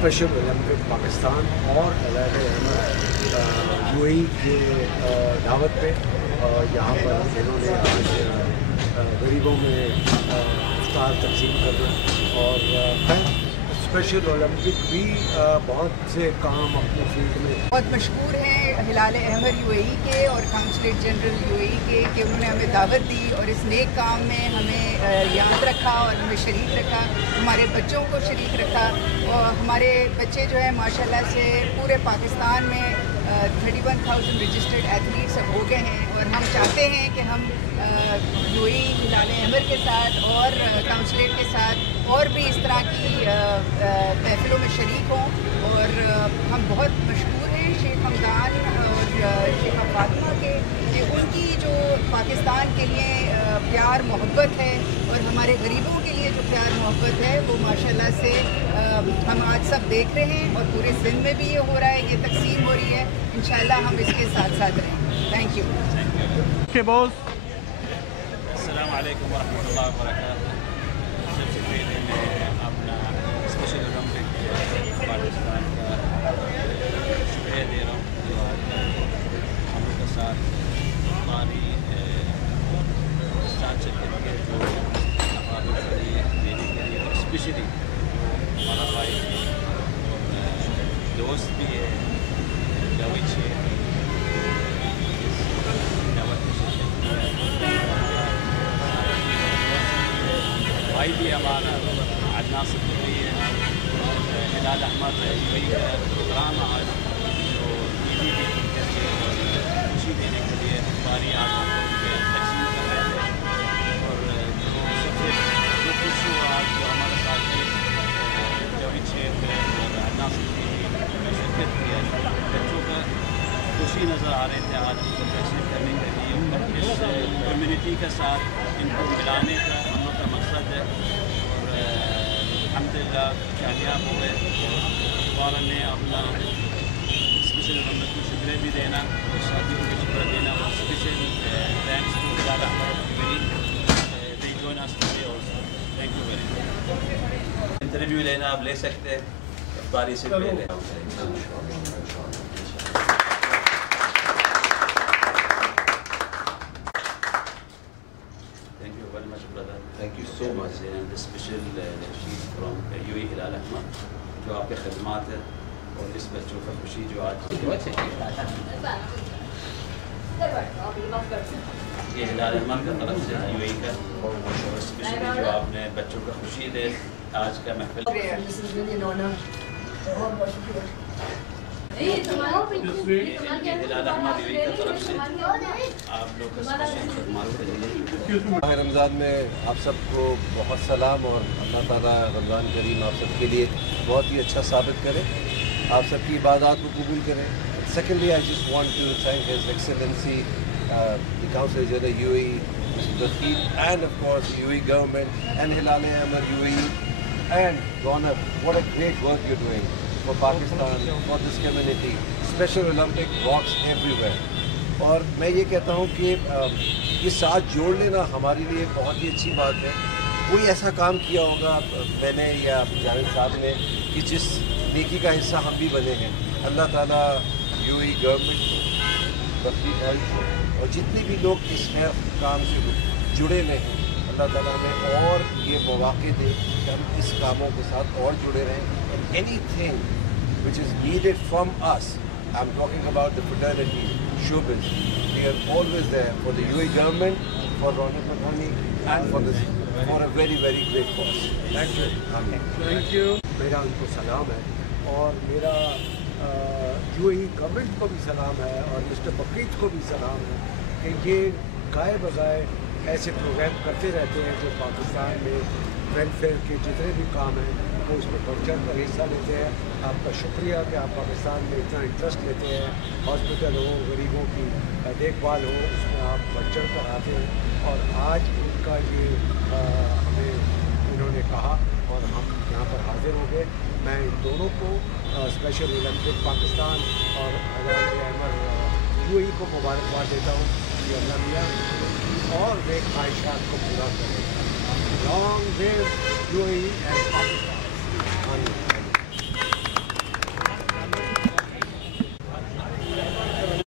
Special Olympic Pakistan और हिलाल Ahmar UAE के दावत पे यहाँ पर इन्होंने आज गरीबों में इफ्तार तकसीम करना और स्पेशल ओलंपिक भी बहुत से काम अपने फील्ड में बहुत मशहूर हैं हिलाल अहमर यूएई के और काउंसलेट जनरल यूएई के कि उन्होंने हमें दावत दी और इस नेक काम में हमें याद रखा और हमें शरीक रखा, हमारे बच्चों को शरीक रखा। और हमारे बच्चे जो है माशाल्लाह से पूरे पाकिस्तान में 31,000 रजिस्टर्ड एथलीट्स अब हो गए हैं और हम चाहते हैं कि हम यूएई हिलाल अहमर के साथ और काउंसलेट के साथ और भी इस तरह की महफिलों में शरीक हों। और हम बहुत मशहूर हैं शेख हमदान और शेख फातिमा के कि उनकी जो पाकिस्तान के लिए प्यार मोहब्बत है और हमारे गरीबों के लिए जो प्यार मोहब्बत है वो माशाल्लाह से हम आज सब देख रहे हैं और पूरे सिंध में भी ये हो रहा है, ये तकसीम हो रही है। इंशाल्लाह हम इसके साथ साथ रहें। Thank you. Okay, boss. अस्सलाम वालेकुम वरहमतुल्लाहि वबरकातुहू। सबसे पहले मैं अपना स्पेशल ओलंपिक पाकिस्तान का शुक्रिया दे रहा हूँ जो आज हम लोग के साथ हमारी सांसद के जो अफराद के लिए देने के लिए और स्पेशली हमारा भाई दोस्त भी है जावेद शेख भाई भी हमारा अदनान सिद्दीकी है हिलाल अहमर यूएई का प्रोग्राम आज जो टीवी भी करके और खुशी देने के लिए हमारी आज हम लोग तकसीम कर रहे थे। और जो सबसे जो खुश हुआ आज जो हमारे साथ जावेद शेख और अदनान सिद्दीकी ने शिरकत किया, बच्चों का खुशी नज़र आ रहे थे आज हमको तकसीम करने के लिए और इस कम्युनिटी के साथ इनको मिलाने का हम लोग का मकसद है। और अल्हम्दुलिल्लाह कामयाब हुए। फौरन ने अपना स्पेशल ओलंपिक को शुक्रिया भी देना और साथियों को शुक्रिया देना और special thanks to Hilal Ahmar UAE they join us today also. Thank you very much. Interview लेना आप ले सकते हैं बारी से पहले। Thank you so much. And the special sheet from UAE हिलाल अहमर जो आपके खदमात है और इस बच्चों का खुशी जो आज ये हिलाल अहमर की तरफ से यूएई का और स्पेशली जो आपने बच्चों का खुशी दे आज का महफिल। हिलाल अहमर यूएई की तरफ से आप लोग का स्पेशल खदमात के लिए रमज़ान में आप सबको बहुत सलाम और अल्लाह ताला रमज़ान करीम आप सबके लिए बहुत ही अच्छा साबित करे, आप सबकी इबादत को कबूल करें। Secondly I just want to thank his excellency the council general UAE and of course UAE government and Hilal Ahmar UAE and Governor, what a great work you're doing for Pakistan, for this community. Special Olympic walks everywhere. और मैं ये कहता हूँ कि ये साथ जोड़ लेना हमारे लिए बहुत ही अच्छी बात है। कोई ऐसा काम किया होगा मैंने या जावेद साहब ने कि जिस नेकी का हिस्सा हम भी बने हैं। अल्लाह ताला यूएई गवर्नमेंट को तौफीक हो और जितने भी लोग इस खैर काम से जुड़े हुए हैं अल्लाह ताला हमें और ये मौके दे कि हम इस कामों के साथ और जुड़े रहें। And anything which is needed from us, I am talking about the fraternity, showbiz, they are always there for the UAE government, for Raunak Madhani and for a very very great cause. Thank you. Thank you. मेरा उनको सलाम है और मेरा UAE government को भी सलाम है और मिस्टर बकीत को भी सलाम है कि ये गाए बगाए ऐसे प्रोग्राम करते रहते हैं जो पाकिस्तान में वेलफेयर के जितने भी काम हैं वो उसमें बढ़ चढ़ कर हिस्सा लेते हैं। आपका शुक्रिया कि आप पाकिस्तान में इतना इंटरेस्ट लेते हैं, हॉस्पिटल हो, गरीबों की देखभाल हो, उसमें आप बढ़ चढ़ कर आते हैं। और आज इनका ये हमें इन्होंने कहा और हम यहाँ पर हाजिर हो गए। मैं इन दोनों को स्पेशल ओलंपिक पाकिस्तान और हिलाल अहमर यूएई को मुबारकबाद देता हूँ कि अल्लाह मियाँ और वे ख्वाहिशात को पूरा करें। Long live UAE